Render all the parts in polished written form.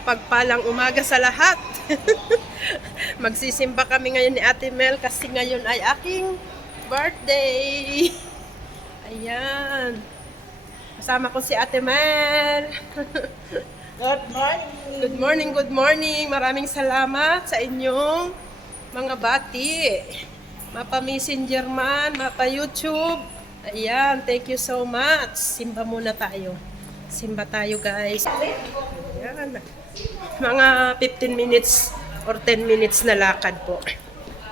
Mapagpalang umaga sa lahat. Magsisimba kami ngayon ni Ate Mel kasi ngayon ay aking birthday. Ayan. Kasama ko si Ate Mel. Good morning. Good morning, good morning. Maraming salamat sa inyong mga bati. Mapa Messenger man, mapa YouTube. Ayan, thank you so much. Simba muna tayo. Simba tayo, guys. Ayan. Mga 15 minutes or 10 minutes na lakad po.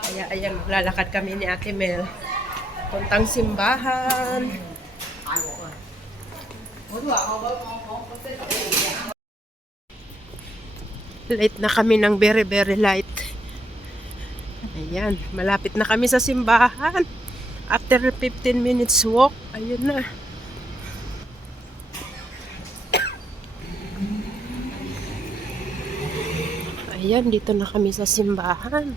Kaya ayan, maglalakad kami ni Ate Mel. Puntang simbahan. Late na kami ng very very light. Ayan, malapit na kami sa simbahan. After 15 minutes walk, ayun na. Ayan, dito na kami sa simbahan.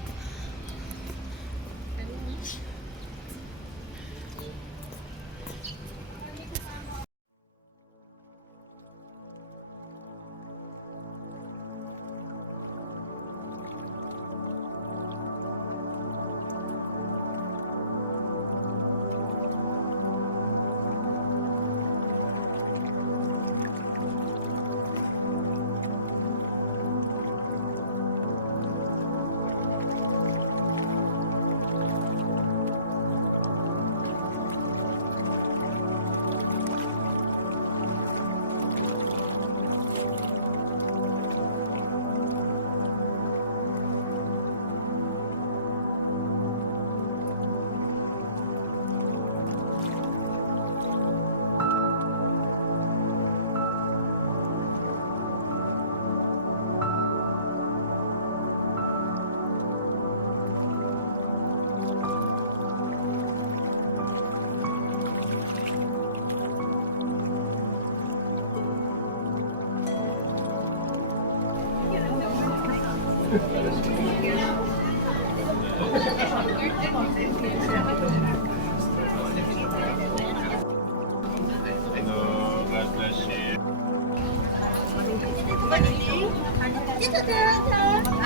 God bless you.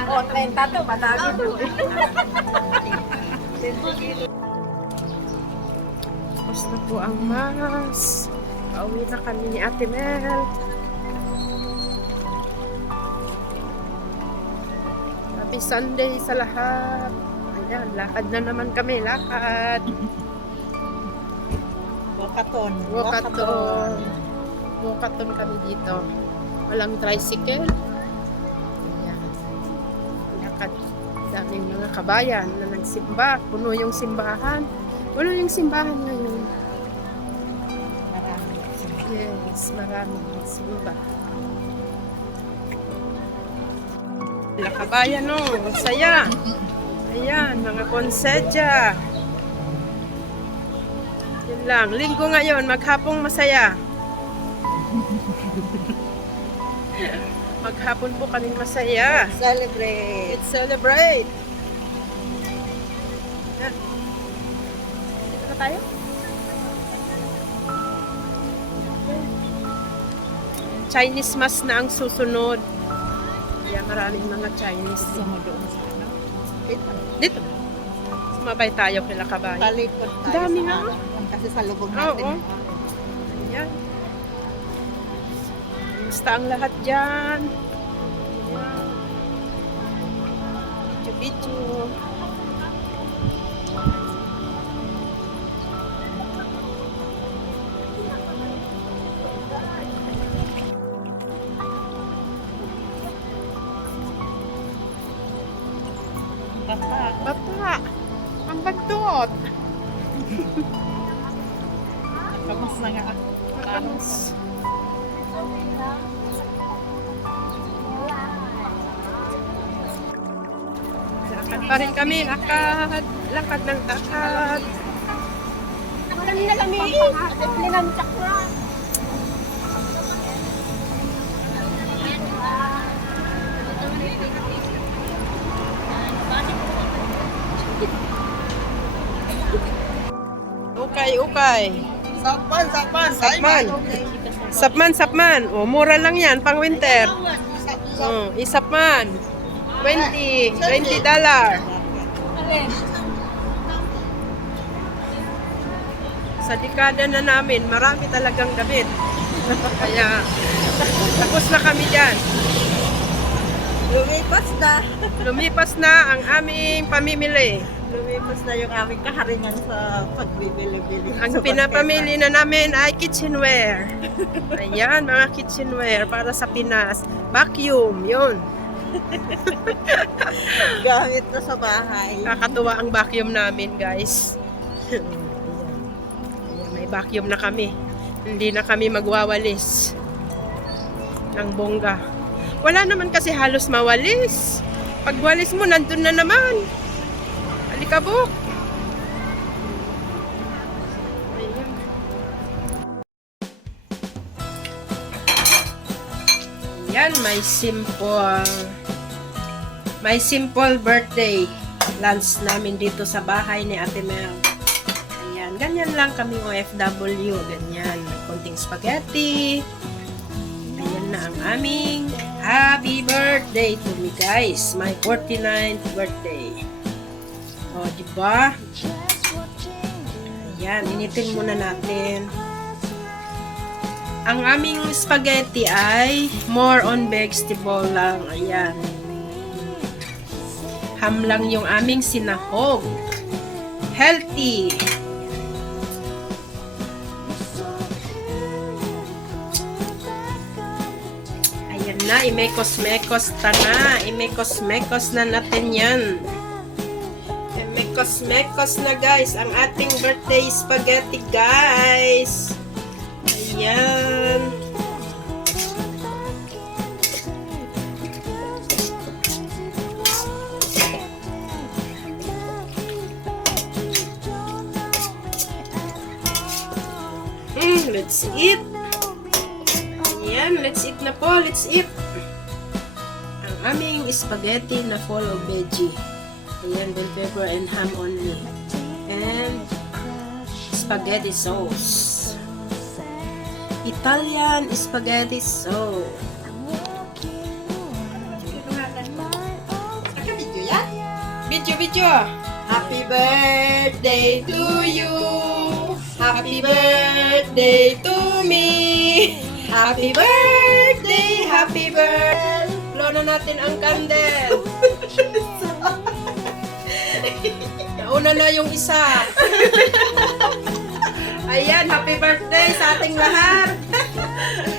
Oh, 30 to, madami doon. Tapos na po ang mas. Pauwi na kami ni Ate Mel. Happy Sunday sa lahat. Ayan, lakad na naman kami. Lakad. Wakaton. Wakaton. Wakaton kami dito. Walang tricycle. Ayan. Lakad. Daming mga kabayan na nagsimba. Puno yung simbahan. Puno yung simbahan ngayon. Marami. Yes, maraming nagsimba. Kabayan no, saya. Ayan, mga konsedya. Yun lang. Linggo ngayon, maghapong masaya. Maghapon po kaming masaya. Celebrate. Let's celebrate. Yan. Dito na tayo? Chinese mass na ang susunod. Kaya maraming mga Chinese. Gusto mo doon sa ano? Dito. Sumabay tayo kila kabayan. Talikod tayo Dami sa nga. harapan kasi sa lubog Oo. natin. Ayan. Kamusta ang lahat dyan? Ayan. Video-video. Basta, Bata! Ang bagdot! kamas na nga. Makamas. Lakad pa rin kami. Lakad. Lakad ng lakad. Kanina kami. Linansak na. Ukay. Sakman. Sapman. Sapman. O, mura lang yan, pang winter. Isa man. 20. $20. Alin? Sa dekada na namin, marami talagang damit. Kaya, tapos na kami dyan. Lumipas na. Lumipas na ang aming pamimili. Lumipas na yung aming kaharingan sa pagbibili-bili. Ang sa pinapamili na namin ay kitchenware. Ayan, mga kitchenware para sa Pinas. Vacuum, yun. basket. Gamit na sa bahay. Kakatuwa ang vacuum namin, guys. Ayan, may vacuum na kami. Hindi na kami magwawalis ng bongga. Wala naman kasi halos mawalis. Pag walis mo, nandun na naman. Alikabok. Ayan. Yan, may simple birthday lunch namin dito sa bahay ni Ate Mel. Ayan, ganyan lang kami OFW, ganyan. May konting spaghetti. Ayan na ang aming happy birthday to me, guys. My 49th birthday. O, diba? Ayan, initin muna natin. Ang aming spaghetti ay more on vegetable lang. Ayan. Ham lang yung aming sinahog. Healthy. Ayan na, imekos-mekos ta na. Imekos-mekos na natin yan. Imekos-mekos na, guys. Ang ating birthday spaghetti, guys. Ayan. Let's eat. Ayan, let's eat na po. Let's eat. Ang aming spaghetti na full of veggie. Ayan, bell pepper and ham only. And spaghetti sauce. Italian spaghetti sauce. Video yan? Video. Happy birthday to you. Happy birthday to me. Happy birthday, happy birthday. Blow na natin ang candle. Nauna na yung isa. Ayan, happy birthday sa ating lahat.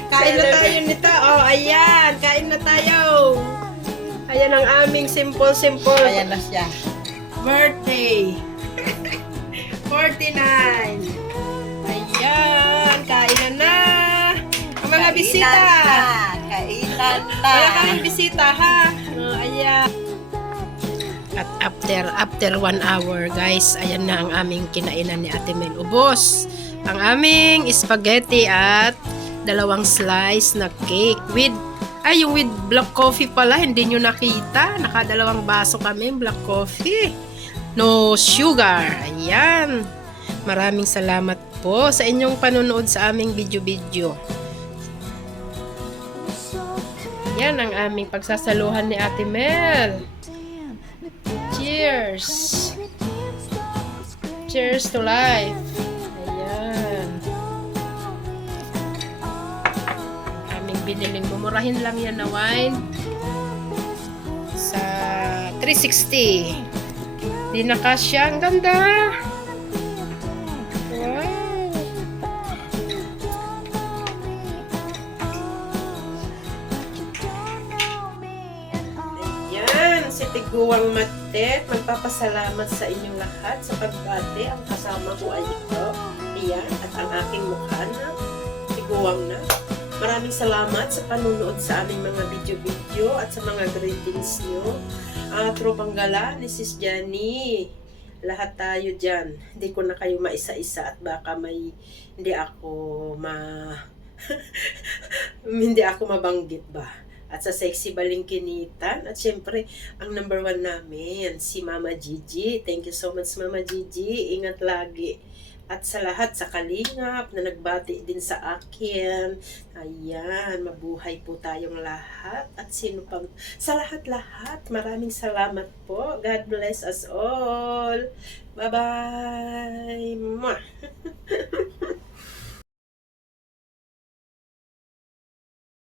Kain na tayo nito. Oh, ayan, kain na tayo. Ayan ang aming simple. Ayan na siya. Birthday. 49. Ayan, kain na. Ang mga bisita. Kailan na. Wala kaming bisita, ha? Ayan. At after 1 hour, guys, ayan na ang aming kinainan ni Ate Mel. Ubos ang aming spaghetti at 2 slice na cake with yung with black coffee pala, hindi nyo nakita. Naka2 baso kami, black coffee. No sugar. Ayan. Maraming salamat po sa inyong panonood sa aming video. Yan ang aming pagsasaluhan ni Ate Mel. Cheers! Cheers to life! Ayan. Aming biniling. Mumurahin lang yan na wine. Sa 360. Di na kasya. Ang ganda! Wow! Si Tiguang Matet, magpapasalamat sa inyong lahat sa pagbati. Ang kasama ko ay ito. Ayan, at ang aking mukha na tiguang na. Maraming salamat sa panunood sa aming mga video at sa mga greetings nyo. Tropang gala ni Sis Jenny. Lahat tayo dyan. Hindi ko na kayo maisa-isa at baka hindi ako mabanggit ba. At sa Sexy Balingkinitan. At syempre, ang number 1 namin, si Mama Gigi. Thank you so much, Mama Gigi. Ingat lagi. At sa lahat sa kalingap na nagbati din sa akin. Ayan, mabuhay po tayong lahat. At sino pang, sa lahat-lahat, maraming salamat po. God bless us all. Bye-bye. Mwah.